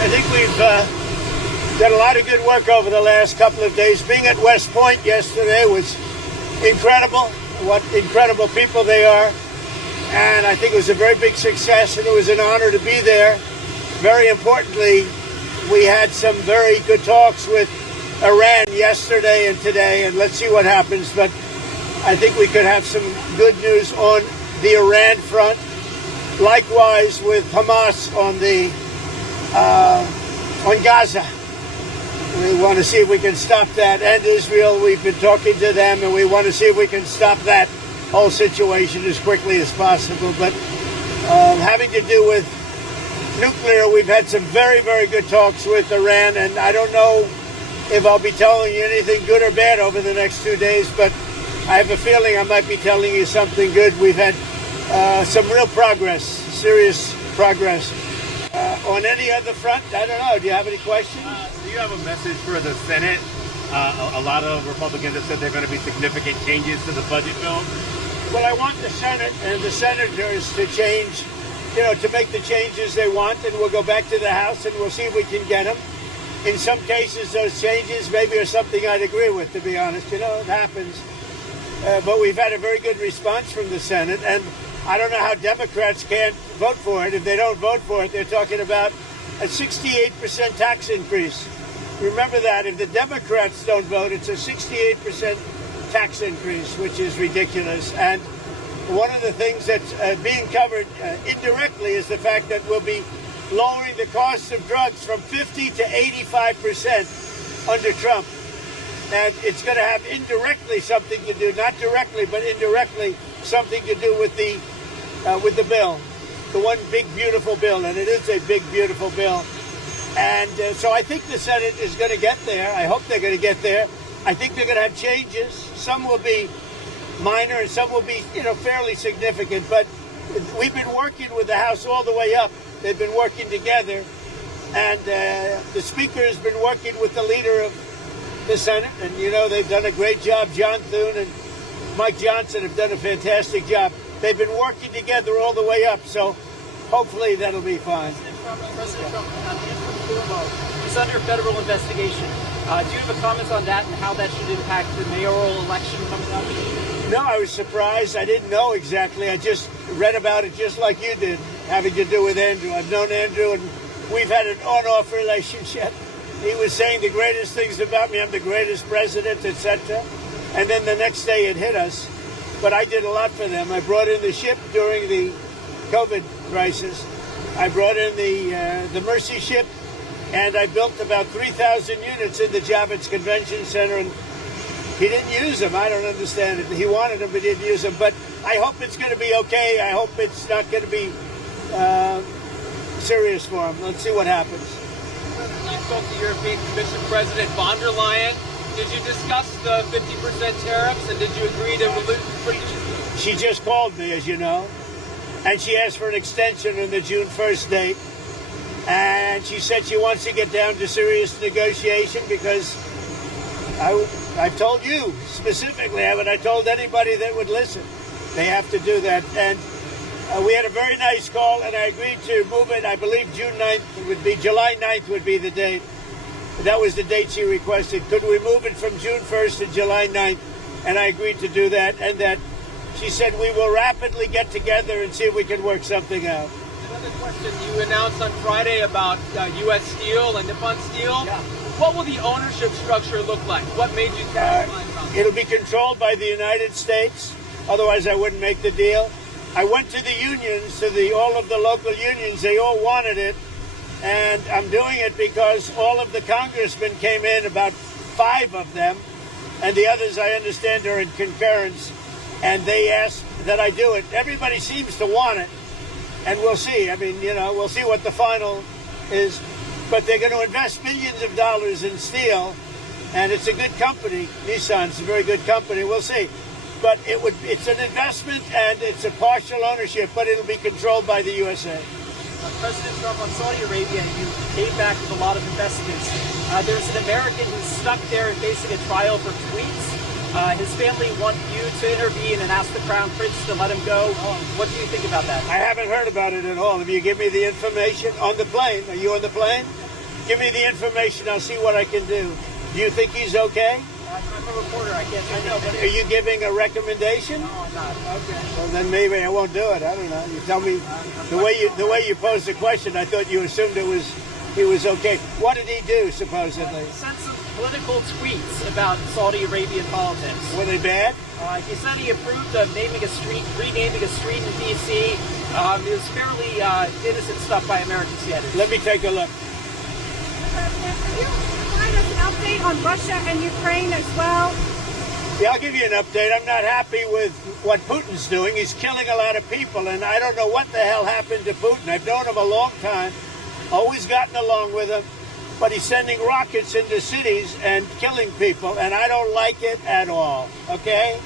I think we've done a lot of good work over the last couple of days. Being at West Point yesterday was incredible. What incredible people they are. And I think it was a very big success, and it was an honor to be there. Very importantly, we had some very good talks with Iran yesterday and today, and let's see what happens. But I think we could have some good news on the Iran front. Likewise with Hamas on Gaza. We want to see if we can stop that. And Israel, we've been talking to them, and we want to see if we can stop that whole situation as quickly as possible. But having to do with nuclear, we've had some very, very good talks with Iran, and I don't know if I'll be telling you anything good or bad over the next 2 days, but I have a feeling I might be telling you something good. We've had some real progress, serious progress. On any other front, I don't know. Do you have any questions? Do you have a message for the Senate? A lot of Republicans have said there are going to be significant changes to the budget bill. Well, I want the Senate and the senators to change, to make the changes they want, and we'll go back to the House and we'll see if we can get them. In some cases, those changes maybe are something I'd agree with, to be honest. It happens. But we've had a very good response from the Senate, and I don't know how Democrats can't vote for it. If they don't vote for it, they're talking about a 68% tax increase. Remember that. If the Democrats don't vote, it's a 68% tax increase, which is ridiculous. And one of the things that's being covered indirectly is the fact that we'll be lowering the cost of drugs from 50 to 85% under Trump. And it's going to have indirectly something to do, not directly, but indirectly something to do with the bill, the one big, beautiful bill. And it is a big, beautiful bill. And so I think the Senate is going to get there. I hope they're going to get there. I think they're going to have changes. Some will be minor and some will be, fairly significant. But we've been working with the House all the way up. They've been working together. And the Speaker has been working with the leader of the Senate. And, they've done a great job. John Thune and Mike Johnson have done a fantastic job. They've been working together all the way up. So hopefully that'll be fine. President Trump is under federal investigation. Do you have a comment on that and how that should impact the mayoral election coming up? No, I was surprised. I didn't know exactly. I just read about it just like you did, having to do with Andrew. I've known Andrew, and we've had an on-off relationship. He was saying the greatest things about me. I'm the greatest president, etc. And then the next day it hit us. But I did a lot for them. I brought in the ship during the COVID crisis. I brought in the Mercy ship, and I built about 3,000 units in the Javits Convention Center, and he didn't use them. I don't understand it. He wanted them, but he didn't use them. But I hope it's going to be okay. I hope it's not going to be serious for him. Let's see what happens. You spoke to European Commission President von der Leyen. Did you discuss the 50% tariffs, and did you agree to remove? She just called me, as you know, and she asked for an extension on the June 1st date. And she said she wants to get down to serious negotiation because I've told you specifically, but I told anybody that would listen. They have to do that. And we had a very nice call, and I agreed to move it. I believe July 9th would be the date. That was the date she requested. Could we move it from June 1st to July 9th? And I agreed to do that. And that she said we will rapidly get together and see if we can work something out. Another question. You announced on Friday about U.S. Steel and Nippon Steel. Yeah. What will the ownership structure look like? What made you satisfied about It'll be controlled by the United States. Otherwise, I wouldn't make the deal. I went to the unions, all of the local unions. They all wanted it. And I'm doing it because all of the congressmen came in, about 5 of them, and the others, I understand, are in concurrence, and they asked that I do it. Everybody seems to want it, and we'll see. I mean, we'll see what the final is, but they're going to invest millions of dollars in steel, and it's a good company. Nissan's a very good company. We'll see. But it's an investment, and it's a partial ownership, but it'll be controlled by the USA. President Trump, on Saudi Arabia, you came back with a lot of investments. There's an American who's stuck there facing a trial for tweets. His family want you to intervene and ask the Crown Prince to let him go. What do you think about that? I haven't heard about it at all. If you give me the information on the plane, are you on the plane? Give me the information. I'll see what I can do. Do you think he's okay? I'm a reporter. I can't. I know, but are you giving a recommendation? No, I'm not. Okay. Well, then maybe I won't do it. I don't know. You tell me the way you posed the question. I thought you assumed he was okay. What did he do supposedly? He sent some political tweets about Saudi Arabian politics. Were they bad? He said he approved of renaming a street in D.C. It was fairly innocent stuff by American standards. Let me take a look. President, could you provide us an update on Russia and Ukraine as well? Yeah, I'll give you an update. I'm not happy with what Putin's doing. He's killing a lot of people, and I don't know what the hell happened to Putin. I've known him a long time, always gotten along with him, but he's sending rockets into cities and killing people, and I don't like it at all, okay?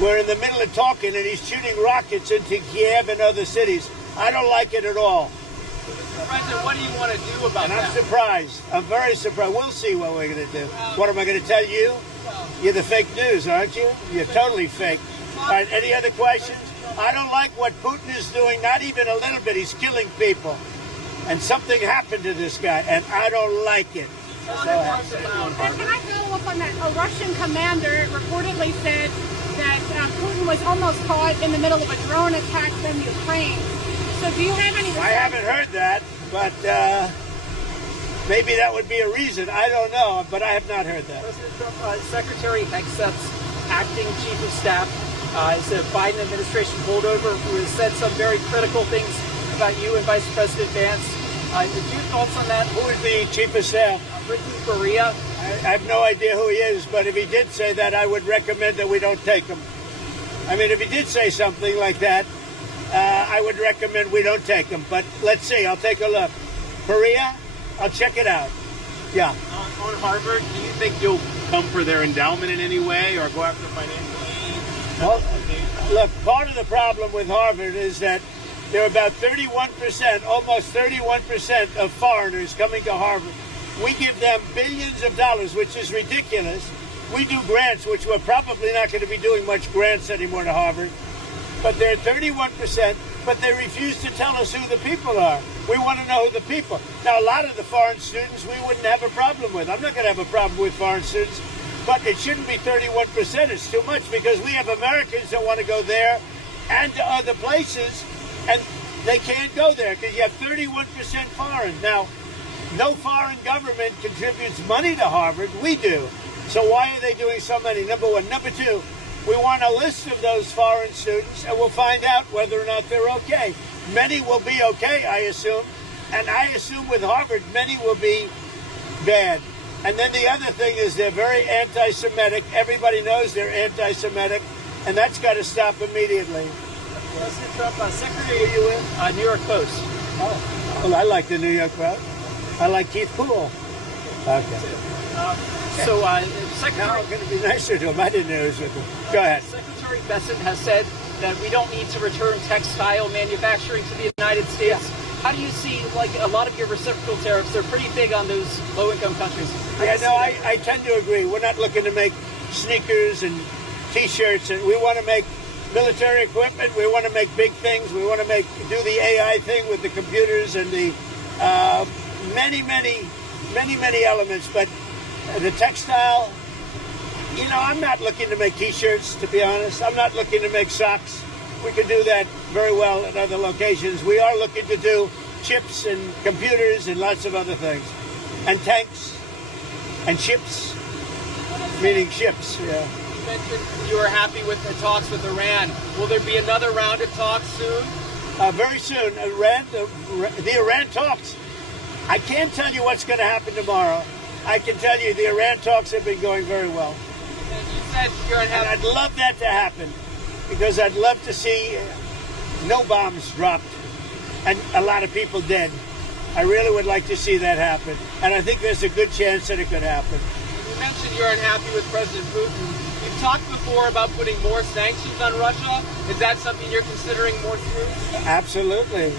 We're in the middle of talking, and he's shooting rockets into Kiev and other cities. I don't like it at all. President, what do you want to do about And that? I'm surprised. I'm very surprised. We'll see what we're going to do. What am I going to tell you? You're the fake news, aren't you? You're totally fake. All right, any other questions? I don't like what Putin is doing, not even a little bit. He's killing people. And something happened to this guy, and I don't like it. And can I follow up on that? A Russian commander reportedly said that Putin was almost caught in the middle of a drone attack from Ukraine. So do you have any... I haven't heard that, but maybe that would be a reason. I don't know, but I have not heard that. President Trump, Secretary Hegseth's acting chief of staff is a Biden administration holdover who has said some very critical things about you and Vice President Vance. Did you have thoughts on that? Who is the chief of staff? Britain Korea. I have no idea who he is, but if he did say that, I would recommend that we don't take him. I mean, if he did say something like that, I would recommend we don't take him. But let's see. I'll take a look. Korea, I'll check it out. Yeah. On Harvard, do you think you'll come for their endowment in any way or go after financial aid? Well, look, part of the problem with Harvard is that there are about 31%, almost 31% of foreigners coming to Harvard. We give them billions of dollars, which is ridiculous. We do grants, which we're probably not going to be doing much grants anymore to Harvard. But they're 31%, but they refuse to tell us who the people are. We want to know who the people. Now, a lot of the foreign students we wouldn't have a problem with. I'm not going to have a problem with foreign students, but it shouldn't be 31%. It's too much because we have Americans that want to go there and to other places, and they can't go there because you have 31% foreign. Now, no foreign government contributes money to Harvard. We do. So why are they doing so many? Number one. Number two, we want a list of those foreign students, and we'll find out whether or not they're okay. Many will be okay, I assume, and I assume with Harvard, many will be bad. And then the other thing is they're very anti-Semitic. Everybody knows they're anti-Semitic, and that's got to stop immediately. President Trump, Secretary, are you in? New York Post. Oh, well, I like the New York Post. I like Keith Poole. Okay. So, Now Secretary... I'm going to be nicer to him. I didn't know he was with him. Go ahead. Secretary Bessent has said that we don't need to return textile manufacturing to the United States. Yeah. How do you see, like, a lot of your reciprocal tariffs, they're pretty big on those low-income countries. Yeah, no, I tend to agree. We're not looking to make sneakers and T-shirts, and we want to make military equipment. We want to make big things. We want to do the AI thing with the computers and the many elements. But the textile, you know, I'm not looking to make T-shirts, to be honest. I'm not looking to make socks. We can do that very well at other locations. We are looking to do chips and computers and lots of other things. And tanks and ships, meaning ships, yeah. You mentioned you were happy with the talks with Iran. Will there be another round of talks soon? Very soon. The Iran talks. I can't tell you what's going to happen tomorrow. I can tell you the Iran talks have been going very well. And you said you're unhappy. And I'd love that to happen because I'd love to see no bombs dropped and a lot of people dead. I really would like to see that happen. And I think there's a good chance that it could happen. You mentioned you're unhappy with President Putin. You've talked before about putting more sanctions on Russia. Is that something you're considering more through? Absolutely.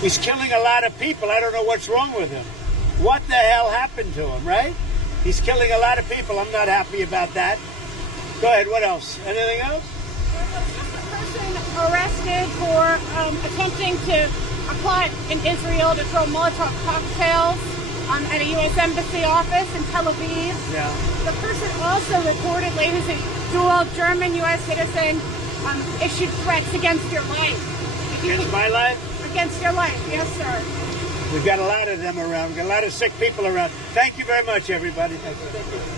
He's killing a lot of people. I don't know what's wrong with him. What the hell happened to him, right? He's killing a lot of people. I'm not happy about that. Go ahead. What else? Anything else? There was just a person arrested for attempting to a plot in Israel to throw Molotov cocktails at a U.S. Embassy office in Tel Aviv. Yeah. The person also reportedly, who's a dual German U.S. citizen, issued threats against your life. Against my life? Against your life, yes, sir. We've got a lot of them around. We've got a lot of sick people around. Thank you very much, everybody. Thank you.